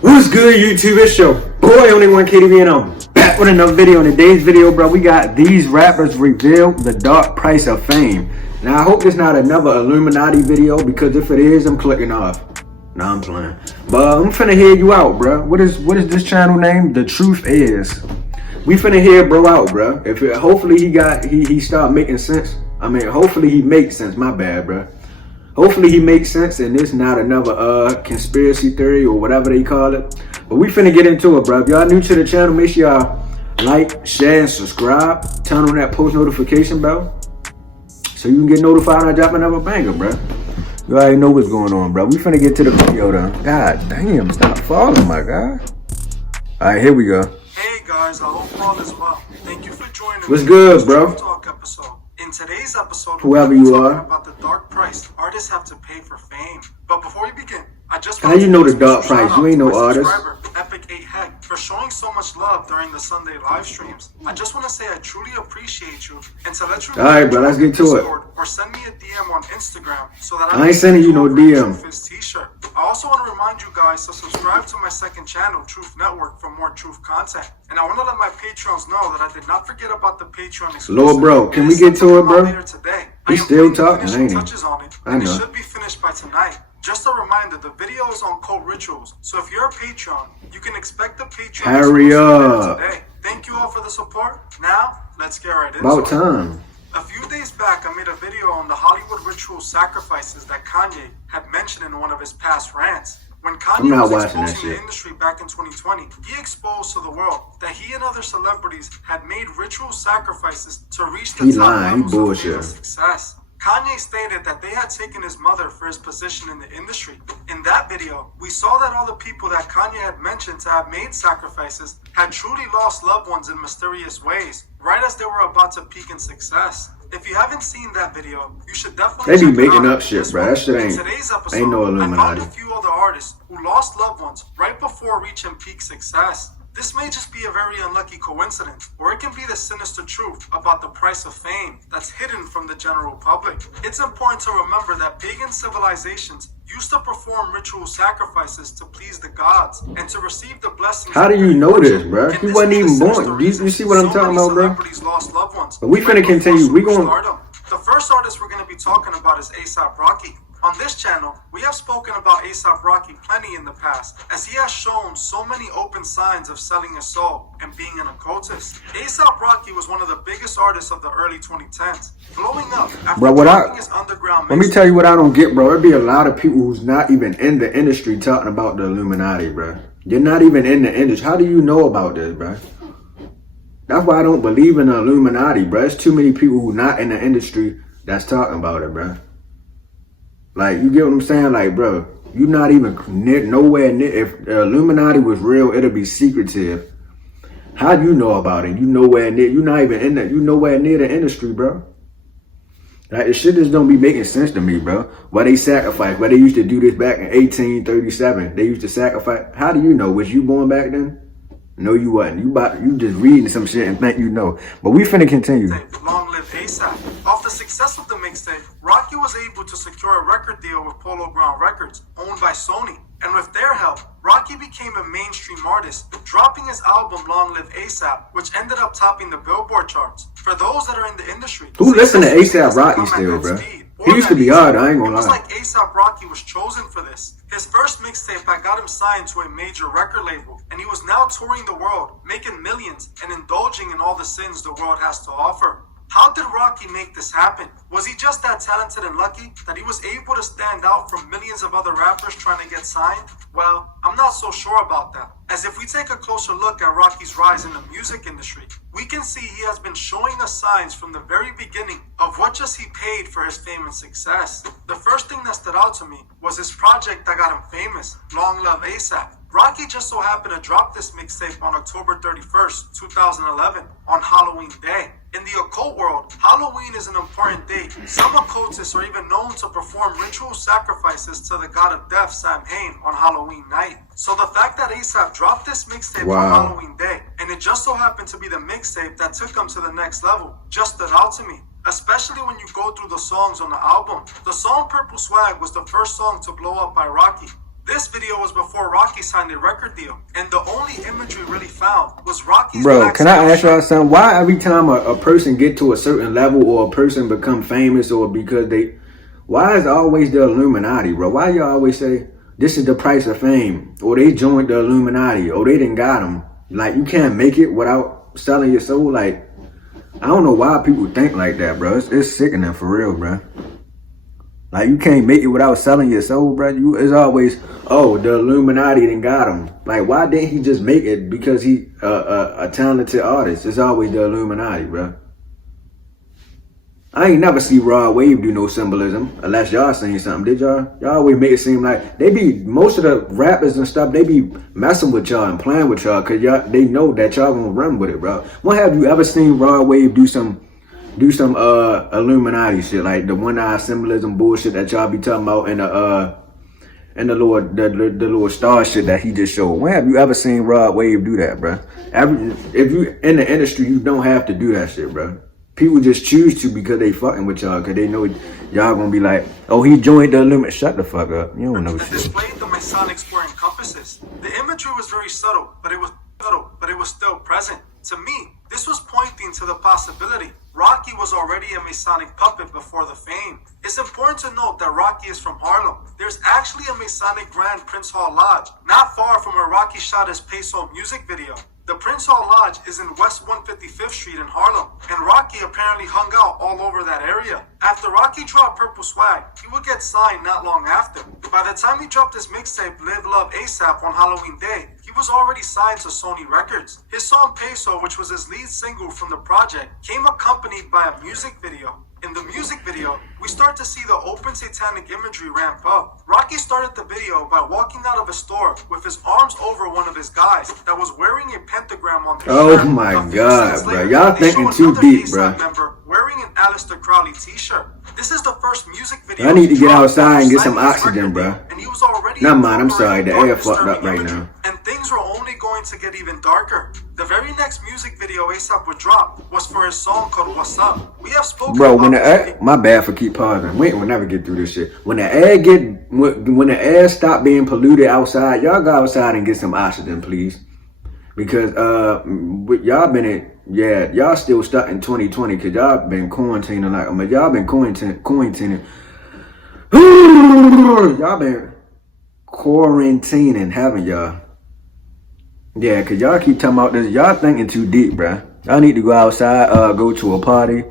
What's good, YouTube? It's your boy, Only One KDB, and I'm back with another video. In today's video, bro, we got these rappers reveal the dark price of fame. Now, I hope it's not another Illuminati video, because if it is, I'm clicking off. Nah, I'm playing. But I'm finna hear you out, bro. What is this channel name? The Truth Is. We finna hear bro out, bro. Hopefully he start making sense. I mean, hopefully he makes sense. My bad, bro. Hopefully he makes sense and it's not another conspiracy theory or whatever they call it. But we finna get into it, bro. If y'all new to the channel, make sure y'all like, share, and subscribe. Turn on that post notification bell so you can get notified when I drop another banger, bro. You already know what's going on, bro. We finna get to the video, though. God damn, stop falling, my guy. All right, here we go. Hey guys, I hope all is well. Thank you for joining What's me good, for bro? this Talk episode. In today's episode, Whoever we're you talking are. about the dark price artists have to pay for fame. But before we begin, I just How want you to know give the dark a special price? shout You out ain't to no my artist. subscriber, Epic 8 Heck, for showing so much love during the Sunday live streams. I just want to say I truly appreciate you, and to let you know, Alright, bro, let's get to it. or send me a DM on Instagram so that I ain't sending you no DM. Truth t-shirt. I also want to remind you guys to subscribe to my second channel, Truth Network, for more truth content. And I want to let my Patreons know that I did not forget about the Patreon exclusive. Lord, bro, can we get to it, bro? He still talking, ain't he? Touches on it, I and know. it should be finished by tonight. Just a reminder, the video is on Cult Rituals, so if you're a Patreon, you can expect the Patreon Hurry exclusive up. today. Thank you all for the support. Now, let's get right into About it. time. A few days back, I made a video on the Hollywood ritual sacrifices that Kanye had mentioned in one of his past rants. When Kanye not was watching that exposing the shit. industry back in 2020, he exposed to the world that he and other celebrities had made ritual sacrifices to reach the He top lying, he levels of bullshit. fame and success. Kanye stated that they had taken his mother for his position in the industry. In that video, we saw that all the people that Kanye had mentioned to have made sacrifices had truly lost loved ones in mysterious ways, right as they were about to peak in success. If you haven't seen that video, you should definitely They be check it making out. up shit, This bro. one. That shit In ain't today's episode, no I Illuminati. found a few other artists who lost loved ones right before reaching peak success. This may just be a very unlucky coincidence, or it can be the sinister truth about the price of fame that's hidden from the general public. It's important to remember that pagan civilizations used to perform ritual sacrifices to please the gods and to receive the blessings. How do of you their know this, fortune. bro? Can He this wasn't be the even sinister born. reason You see what I'm so talking many about, bro? celebrities lost loved ones? But we finna right before continue. We gon' superstardom? The first artist we're going to be talking about is A$AP Rocky. On this channel, we have spoken about A$AP Rocky plenty in the past, as he has shown so many open signs of selling his soul and being an occultist. A$AP Rocky was one of the biggest artists of the early 2010s, blowing up after Bro, dropping his underground let me mixtape. tell you what I don't get, bro. There'd be a lot of people who's not even in the industry talking about the Illuminati, bro. You're not even in the industry. How do you know about this, bro? That's why I don't believe in the Illuminati, bro. There's too many people who not in the industry that's talking about it, bro. Like, you get what I'm saying? Like, bro, you not even nowhere near. If the Illuminati was real, it'll be secretive. How do you know about it? You nowhere near. You not even in that. You nowhere near the industry, bro. Like, the shit just don't be making sense to me, bro. Why they sacrifice? Why they used to do this back in 1837? They used to sacrifice. How do you know? Was you born back then? No, you wasn't. You just reading some shit and think you know. But we finna continue. Long live A$AP. Off the success of the mixtape, Rocky was able to secure a record deal with Polo Ground Records, owned by Sony. And with their help, Rocky became a mainstream artist, dropping his album Long Live A$AP, which ended up topping the Billboard charts. For those that are in the industry, Who listen to success A$AP doesn't Rocky come at still, that bro? speed He or used to that be easy. hard, I ain't gonna It was lie. like A$AP Rocky was chosen for this. His first mixtape had got him signed to a major record label, and he was now touring the world, making millions and indulging in all the sins the world has to offer. How did Rocky make this happen? Was he just that talented and lucky that he was able to stand out from millions of other rappers trying to get signed? Well, I'm not so sure about that. As if we take a closer look at Rocky's rise in the music industry, we can see he has been showing us signs from the very beginning of what just he paid for his fame and success. The first thing that stood out to me was his project that got him famous, Long Live A$AP. Rocky just so happened to drop this mixtape on October 31st, 2011, on Halloween Day. In the occult world, Halloween is an important date. Some occultists are even known to perform ritual sacrifices to the god of death, Samhain, on Halloween night. So the fact that A$AP dropped this mixtape on Halloween Day, and it just so happened to be the mixtape that took him to the next level, just stood out to me. Especially when you go through the songs on the album. The song Purple Swag was the first song to blow up by Rocky. This video was before Rocky signed a record deal, and the only imagery really found was Rocky's Bro, black can I ask y'all shirt. something? Why every time a person get to a certain level or a person become famous or because why is it always the Illuminati, bro? Why y'all always say this is the price of fame, or they joined the Illuminati, or they didn't got them? Like, you can't make it without selling your soul. Like, I don't know why people think like that, bro. It's sickening for real, bro. Like, you can't make it without selling your soul, bro. It's always, oh, the Illuminati done got him. Like, why didn't he just make it because he a talented artist? It's always the Illuminati, bro. I ain't never see Rod Wave do no symbolism, unless y'all saying something. Did y'all? Y'all always make it seem like most of the rappers and stuff, they be messing with y'all and playing with y'all because they know that y'all gonna run with it, bro. When have you ever seen Rod Wave do some Illuminati shit, like the one-eye symbolism bullshit that y'all be talking about in the little star shit that he just showed? When have you ever seen Rod Wave do that, bro? If you in the industry, you don't have to do that shit, bro. People just choose to because they fucking with y'all, because they know y'all gonna be like, oh, he joined the Illuminati. Shut the fuck up. You don't know That shit. displayed the Masonics wearing compasses. The imagery was very subtle, but it was still present. To me, this was pointing to the possibility Rocky was already a Masonic puppet before the fame. It's important to note that Rocky is from Harlem. There's actually a Masonic Grand Prince Hall Lodge, not far from where Rocky shot his Peso music video. The Prince Hall Lodge is in West 155th Street in Harlem, and Rocky apparently hung out all over that area. After Rocky dropped Purple Swag, he would get signed not long after. By the time he dropped his mixtape Live Love ASAP on Halloween Day, he was already signed to Sony Records. His song Peso, which was his lead single from the project, came accompanied by a music video. In the music video, we start to see the open satanic imagery ramp up. Rocky started the video by walking out of a store with his arms over one of his guys that was wearing a pentagram on their shirt. Oh my A few God, scenes bro. later, Y'all they thinking show too another deep, ASAP bro. member wearing an Aleister Crowley t-shirt. This is the first music video. I need to get dropped outside and get some signing his oxygen, record bro. deal, and he was already Never mind, I'm sorry. The incorporating air dark, fucked up disturbing right imagery. now. And things were only going to get even darker. The very next music video ASAP would drop was for his song called What's Up. We have spoken Bro, about when the this ad, my bad for keep pausing. We'll never get through this shit. When the air stop being polluted outside, y'all go outside and get some oxygen, please. Because y'all y'all still stuck in 2020 because y'all been quarantining y'all been quarantining. Y'all been quarantining, haven't y'all? Yeah, because y'all keep talking about this. Y'all thinking too deep, bruh. Y'all need to go outside, go to a party.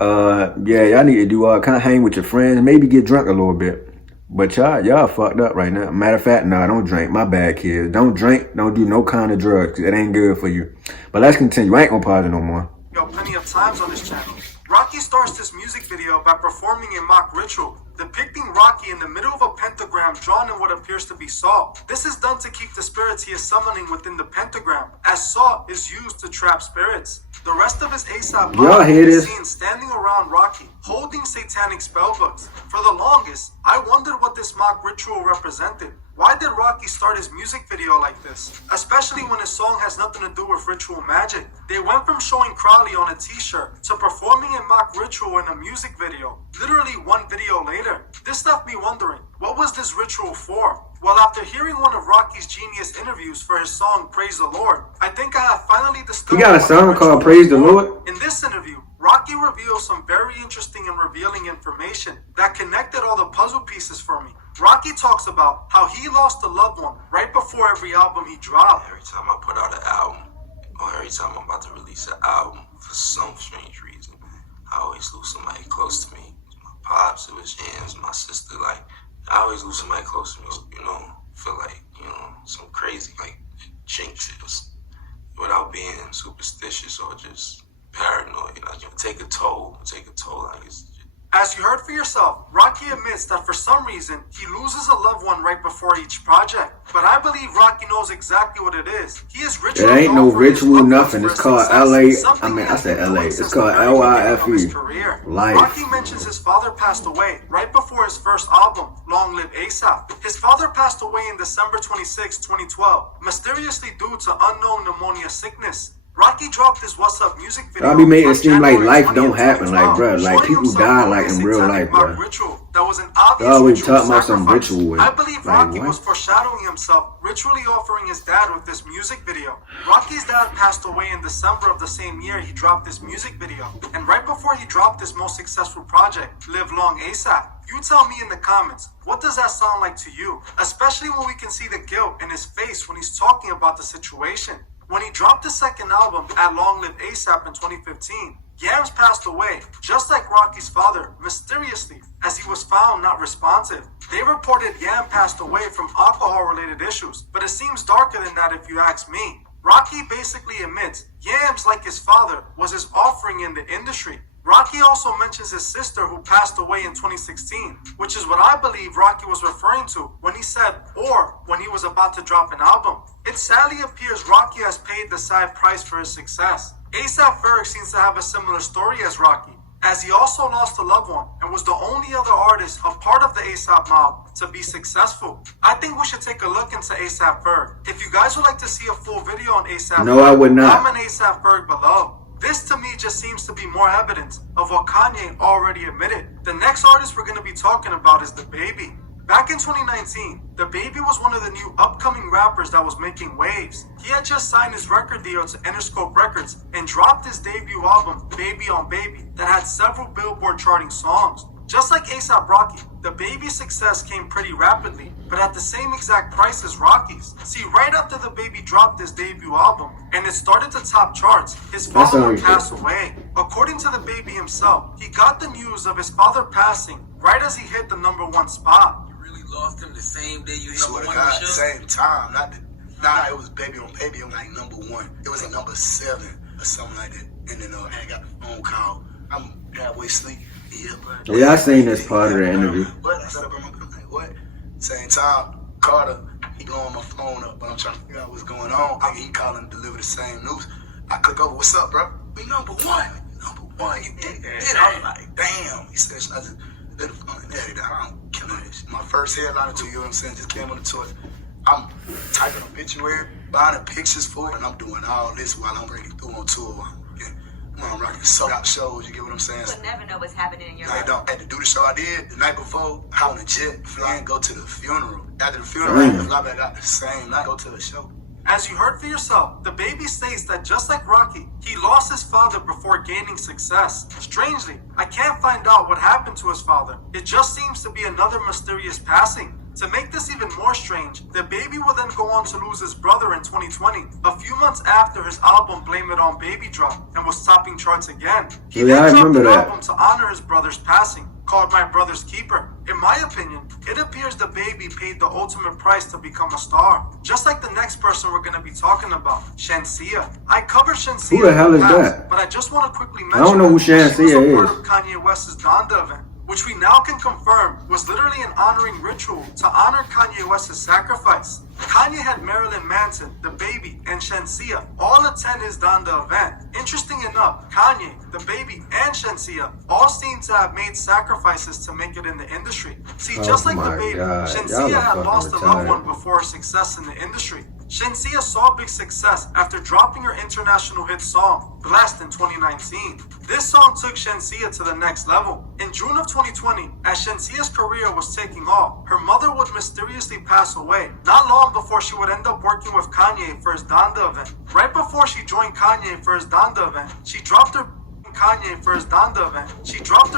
Y'all need to do all kind of hang with your friends, maybe get drunk a little bit. But y'all fucked up right now. Matter of fact, no, don't drink. My bad, kids. Don't drink. Don't do no kind of drugs. It ain't good for you. But let's continue. I ain't gonna pause it no more. Plenty of times on this channel. Rocky starts this music video by performing a mock ritual, depicting Rocky in the middle of a pentagram drawn in what appears to be salt. This is done to keep the spirits he is summoning within the pentagram, as salt is used to trap spirits. The rest of his ASAP Y'all hear is this? seen standing around Rocky, holding satanic spellbooks. For the longest, I wondered what this mock ritual represented. Why did Rocky start his music video like this? Especially when his song has nothing to do with ritual magic. They went from showing Crowley on a t-shirt to performing a mock ritual in a music video. Literally one video later. This left me wondering, what was this ritual for? Well, after hearing one of Rocky's Genius interviews for his song Praise the Lord, I think I have finally discovered He got a what the song ritual called Praise the was for. Lord? In this interview, Rocky reveals some very interesting and revealing information that connected all the puzzle pieces for me. Rocky talks about how he lost a loved one right before every album he dropped. Every time I put out an album, or every time I'm about to release an album, for some strange reason, I always lose somebody close to me. It was my pops, it was James, my sister, like, I always lose somebody close to me, feel like, some crazy, like, jinxes, without being superstitious or just paranoid. Like, take a toll, like, it's As you heard for yourself, Rocky admits that for some reason, he loses a loved one right before each project. But I believe Rocky knows exactly what it is. He is ritual. It ain't no known for his ritual, loved ones nothing. for It's his called success, LA. something he I has said been LA. doing It's since called the very beginning of his LIFE. career. Life. Rocky mentions his father passed away right before his first album, Long Live ASAP. His father passed away in December 26, 2012, mysteriously due to unknown pneumonia sickness. Rocky dropped his What's Up music video. Y'all be making it seem like January life don't 20th, happen, like, bruh, like, showing people himself die, doing like, a in real satanic life, mock bruh. ritual that was an obvious Y'all always ritual talking about some sacrifice. ritual. I believe Like, Rocky what? was foreshadowing himself, ritually offering his dad with this music video. Rocky's dad passed away in December of the same year he dropped this music video. And right before he dropped his most successful project, Live Long ASAP. You tell me in the comments, what does that sound like to you? Especially when we can see the guilt in his face when he's talking about the situation. When he dropped the second album, At Long Live ASAP in 2015, Yams passed away, just like Rocky's father, mysteriously, as he was found not responsive. They reported Yam passed away from alcohol-related issues, but it seems darker than that if you ask me. Rocky basically admits Yams, like his father, was his offering in the industry. Rocky also mentions his sister who passed away in 2016, which is what I believe Rocky was referring to when he said, or when he was about to drop an album. It sadly appears Rocky has paid the sad price for his success. A$AP Ferg seems to have a similar story as Rocky, as he also lost a loved one and was the only other artist a part of the A$AP mob to be successful. I think we should take a look into A$AP Ferg. If you guys would like to see a full video on A$AP No, I would not. comment A$AP Ferg below. This to me just seems to be more evidence of what Kanye already admitted. The next artist we're going to be talking about is DaBaby. Back in 2019, DaBaby was one of the new upcoming rappers that was making waves. He had just signed his record deal to Interscope Records and dropped his debut album, Baby on Baby, that had several Billboard charting songs. Just like A$AP Rocky, DaBaby's success came pretty rapidly, but at the same exact price as Rocky's. See, right after DaBaby dropped his debut album, and it started to top charts, his father would pass away. According to DaBaby himself, he got the news of his father passing right as he hit the #1 spot. You really lost him the same day you hit Swear number to one God, on the show? same time. It was Baby on Baby. It was like #1. It was like #7 or something like that. And then I got the phone call. I'm halfway asleep. Yeah, but Yeah, I seen this part of the interview. But I set up on my phone, like, what? Same time, Carter, he blowing my phone up, but I'm trying to figure out what's going on. I mean, he calling to deliver the same news. I click over, what's up, bro? We #1. #1. You did it. I was like, damn. He said, I just did the phone and daddy. I don't kill this. My first headliner too, you know what I'm saying? Just came on the tour. I'm typing obituary, buying pictures for it, and I'm doing all this while I'm ready through on tour. I'm rocking sold out shows, you get what I'm saying? You would never know what's happening in your I life. don't. Had to do the show I did the night before. I on a jet, fly and go to the funeral. After the funeral, I fly back out the same night, go to the show. As you heard for yourself, DaBaby states that just like Rocky, he lost his father before gaining success. Strangely, I can't find out what happened to his father. It just seems to be another mysterious passing. To make this even more strange, DaBaby will then go on to lose his brother in 2020, a few months after his album Blame It On Baby dropped and was topping charts again. He Yeah, I then dropped remember an that. album to honor his brother's passing, called My Brother's Keeper. In my opinion, it appears DaBaby paid the ultimate price to become a star. Just like the next person we're going to be talking about, Shenseea. I covered Shenseea Who the hell in is past, that? But I just want to quickly mention I don't know who that she was Shenseea a part is. of Kanye West's Donda event, which we now can confirm was literally an honoring ritual to honor Kanye West's sacrifice. Kanye had Marilyn Manson, DaBaby, and Shenseea all attend his Donda event. Interesting enough, Kanye, DaBaby, and Shenseea all seem to have made sacrifices to make it in the industry. See, just like my DaBaby, God, y'all Shenseea are had fucking lost a loved retarded. one before her success in the industry. Shenseea saw big success after dropping her international hit song, Blessed, in 2019. This song took Shenseea to the next level. In June of 2020, as Shenseea's career was taking off, her mother would mysteriously pass away, not long before she would end up working with Kanye for his Donda event. Right before she joined Kanye for his Donda event, she dropped her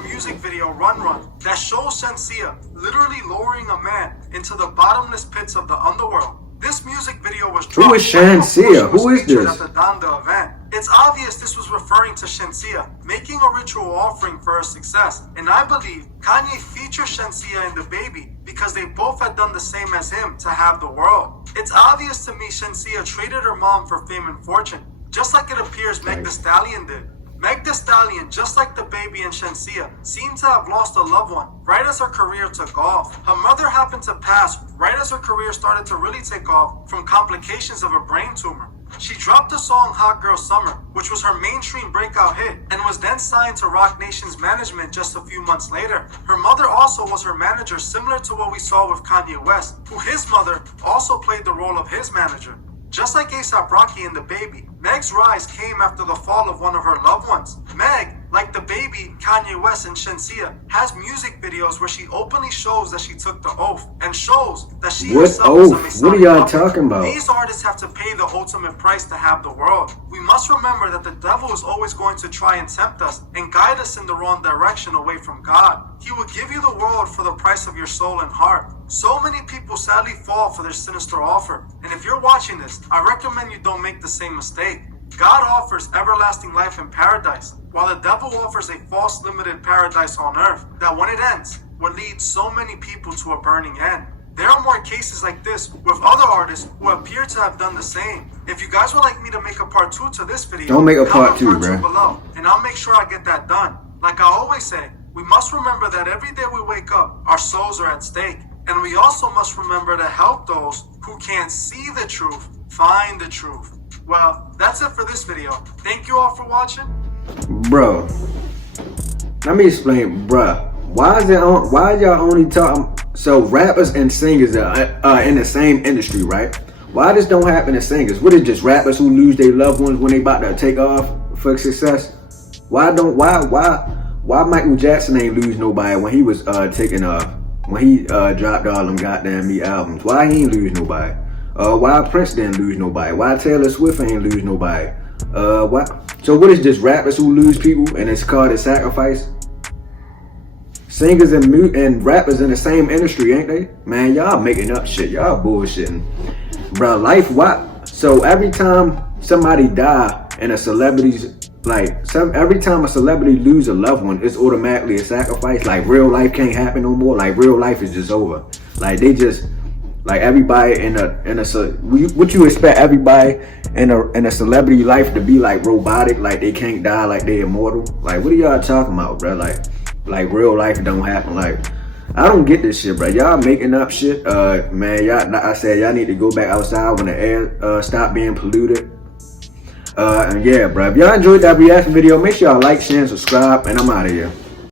music video Run Run that shows Shenseea literally lowering a man into the bottomless pits of the underworld. This music video was dropped Who is Shenseea? Who is featured this? at the Donda event. It's obvious this was referring to Shenseea, making a ritual offering for her success. And I believe Kanye featured Shenseea in DaBaby because they both had done the same as him to have the world. It's obvious to me Shenseea traded her mom for fame and fortune, just like it appears Meg Thee Stallion did. Meg Thee Stallion, just like DaBaby and Shenseea, seemed to have lost a loved one right as her career took off. Her mother happened to pass right as her career started to really take off from complications of a brain tumor. She dropped the song Hot Girl Summer, which was her mainstream breakout hit, and was then signed to Roc Nation's management just a few months later. Her mother also was her manager, similar to what we saw with Kanye West, who his mother also played the role of his manager. Just like A$AP Rocky and DaBaby, Meg's rise came after the fall of one of her loved ones. Meg, like DaBaby, Kanye West, and Shenseea, has music videos where she openly shows that she took the oath and shows that she herself is a Masonic What are y'all puppet. talking about? These artists have to pay the ultimate price to have the world. We must remember that the devil is always going to try and tempt us and guide us in the wrong direction away from God. He will give you the world for the price of your soul and heart. So many people sadly fall for their sinister offer. And if you're watching this, I recommend you don't make the same mistake. God offers everlasting life in paradise, while the devil offers a false limited paradise on earth that when it ends, will lead so many people to a burning end. There are more cases like this with other artists who appear to have done the same. If you guys would like me to make a part 2 to this video, Don't make a part comment two, part bruh. below, and I'll make sure I get that done. Like I always say, we must remember that every day we wake up, our souls are at stake. And we also must remember to help those who can't see the truth find the truth. Well, that's it for this video. Thank you all for watching. Bro, let me explain, bruh. Why is y'all only talking? So rappers and singers are in the same industry, right? Why this don't happen to singers? What is just rappers who lose their loved ones when they about to take off for success? Why Michael Jackson ain't lose nobody when he was taking off? When he dropped all them goddamn me albums? Why he ain't lose nobody? Why Prince didn't lose nobody? Why Taylor Swift ain't lose nobody? Why? So what is just rappers who lose people and it's called a sacrifice? Singers and rappers in the same industry, ain't they? Man, y'all making up shit. Y'all bullshitting. Bro, life, what? So every time somebody die and a celebrity's, every time a celebrity lose a loved one, it's automatically a sacrifice. Like real life can't happen no more. Like real life is just over. Like they just, like everybody what you expect everybody in a celebrity life to be like robotic, like they can't die, like they immortal? Like what are y'all talking about, bro? Like real life don't happen. Like I don't get this shit, bro. Y'all making up shit. Man, y'all, like I said, y'all need to go back outside when the air stop being polluted. And yeah, bro, if y'all enjoyed that reaction video, make sure y'all like, share, and subscribe, and I'm out of here.